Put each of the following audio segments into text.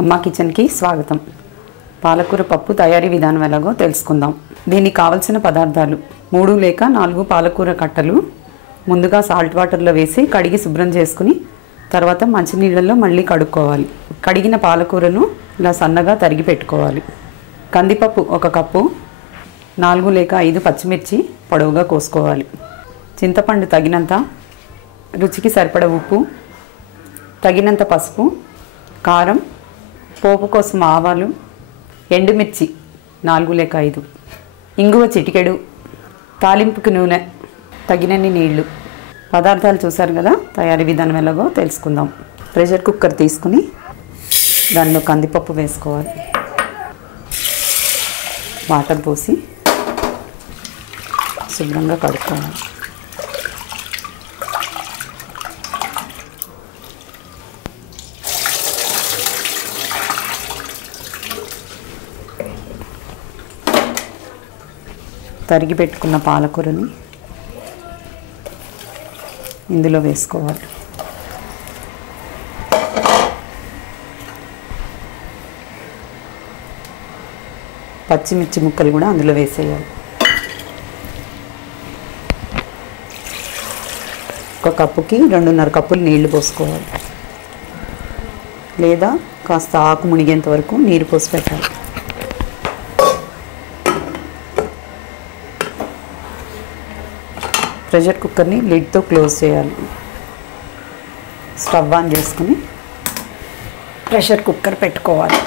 అమ్మా కిచెన్కి స్వాగతం. పాలకూర పప్పు తయారీ విధానం ఎలాగో తెలుసుకుందాం. దీనికి కావలసిన పదార్థాలు 3 లేక 4 పాలకూర కట్టలు ముందుగా సాల్ట్ వాటర్లో వేసి కడిగి శుభ్రం చేసుకుని తర్వాత మంచినీళ్ళల్లో మళ్ళీ కడుక్కోవాలి. కడిగిన పాలకూరను ఇలా సన్నగా తరిగి పెట్టుకోవాలి. కందిపప్పు 1 కప్పు, 4 లేక 5 పచ్చిమిర్చి పొడవుగా కోసుకోవాలి. చింతపండు తగినంత, రుచికి సరిపడ ఉప్పు, తగినంత పసుపు, కారం, పోపు కోసం ఆవాలు, ఎండుమిర్చి 4 లేక 5, ఇంగువ చిటికెడు, తాలింపుకి నూనె, తగినన్ని నీళ్లు. పదార్థాలు చూసారు కదా, తయారీ విధానం ఎలాగో తెలుసుకుందాం. ప్రెషర్ కుక్కర్ తీసుకుని దానిలో కందిపప్పు వేసుకోవాలి. వాటర్ పోసి శుభ్రంగా కడుక్కోవాలి. తరిగి పెట్టుకున్న పాలకూరని ఇందులో వేసుకోవాలి. పచ్చిమిర్చి ముక్కలు కూడా అందులో వేసేయాలి. 1 కప్పుకి 2.5 కప్పులు నీళ్లు పోసుకోవాలి, లేదా కాస్త ఆకు మునిగేంత వరకు నీరు పోసి పెట్టాలి. ప్రెషర్ కుక్కర్ని లిడ్తో క్లోజ్ చేయాలి. స్టవ్ ఆన్ చేసుకుని ప్రెషర్ కుక్కర్ పెట్టుకోవాలి.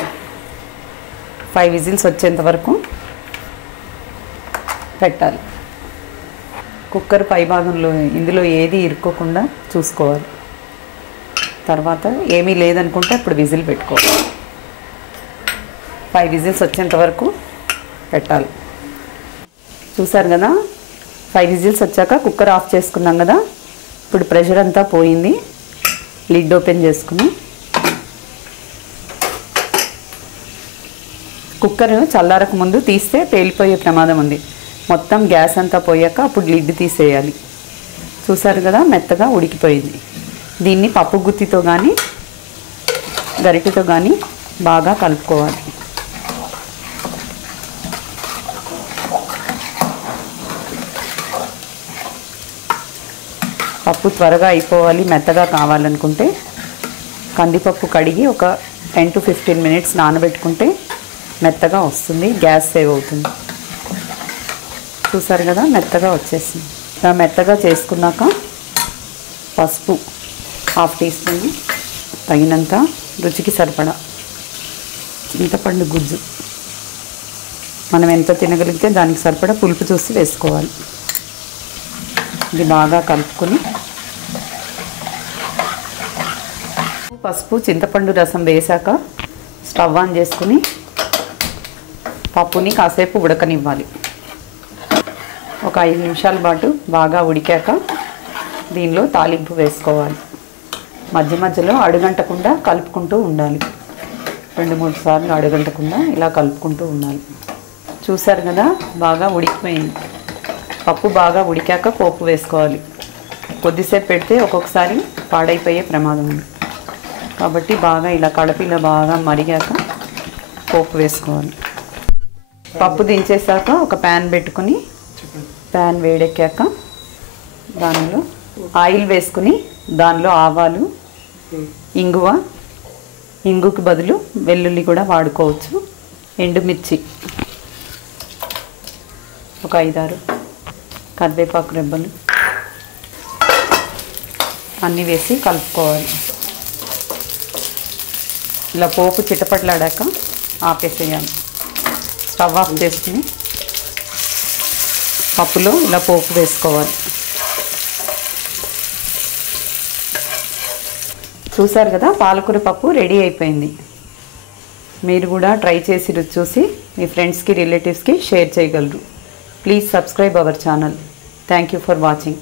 5 విజిల్స్ వచ్చేంత వరకు పెట్టాలి. కుక్కర్ పై భాగంలో ఇందులో ఏది ఇరుక్కోకుండా చూసుకోవాలి. తర్వాత ఏమీ లేదనుకుంటే అప్పుడు విజిల్ పెట్టుకోవాలి. 5 విజిల్స్ వచ్చేంత వరకు పెట్టాలి. చూసారు కదా, 5 విజిల్స్ వచ్చాక కుక్కర్ ఆఫ్ చేసుకున్నాం కదా. ఇప్పుడు ప్రెషర్ అంతా పోయింది. లిడ్ ఓపెన్ చేసుకుని కుక్కర్ చల్లారక ముందు తీస్తే పేలిపోయే ప్రమాదం ఉంది. మొత్తం గ్యాస్ అంతా పోయాక అప్పుడు లిడ్ తీసేయాలి. చూసారు కదా, మెత్తగా ఉడికిపోయింది. దీన్ని పప్పు గుత్తితో కానీ గరిటెతో కానీ బాగా కలుపుకోవాలి. పప్పు త్వరగా అయిపోవాలి, మెత్తగా కావాలనుకుంటే కందిపప్పు కడిగి ఒక 10 to 15 మినిట్స్ నానబెట్టుకుంటే మెత్తగా వస్తుంది, గ్యాస్ సేవ్ అవుతుంది. చూసారు కదా, మెత్తగా వచ్చేసింది. ఇలా మెత్తగా చేసుకున్నాక పసుపు 1/2 టీ స్పూన్, తగినంత రుచికి సరిపడా చింతపండు గుజ్జు, మనం ఎంత తినగలిగితే దానికి సరిపడా పులుపు చూసి వేసుకోవాలి. ఇది బాగా కలుపుకొని పసుపు చింతపండు రసం వేసాక స్టవ్ ఆన్ చేసుకుని పప్పుని కాసేపు ఉడకనివ్వాలి. ఒక 5 నిమిషాల పాటు బాగా ఉడికాక దీనిలో తాలింపు వేసుకోవాలి. మధ్య మధ్యలో అడుగంటకుండా కలుపుకుంటూ ఉండాలి. 2-3 సార్లు అడుగంటకుండా ఇలా కలుపుకుంటూ ఉండాలి. చూసారు కదా, బాగా ఉడికిపోయింది. పప్పు బాగా ఉడికాక పోపు వేసుకోవాలి. కొద్దిసేపు పెడితే ఒక్కొక్కసారి పాడైపోయే ప్రమాదం ఉంది. కాబట్టి బాగా ఇలా కడపిలో బాగా మరిగాక పోపు వేసుకోవాలి. పప్పు దించేసాక ఒక ప్యాన్ పెట్టుకుని ప్యాన్ వేడెక్కాక దానిలో ఆయిల్ వేసుకుని దానిలో ఆవాలు, ఇంగుకి బదులు వెల్లుల్లి కూడా వాడుకోవచ్చు, ఎండుమిర్చి ఒక 5-6, కరివేపాకు రెబ్బలు అన్నీ వేసి కలుపుకోవాలి. ఇలా పోపు చిటపట్లాడాక ఆపేసేయాలి. స్టవ్ ఆఫ్ చేసుకుని పప్పులో ఇలా పోపు వేసుకోవాలి. చూసారు కదా, పాలకూర పప్పు రెడీ అయిపోయింది. మీరు కూడా ట్రై చేసి రుచి చూసి మీ ఫ్రెండ్స్కి రిలేటివ్స్కి షేర్ చేయగలరు. Please subscribe our channel. Thank you for watching.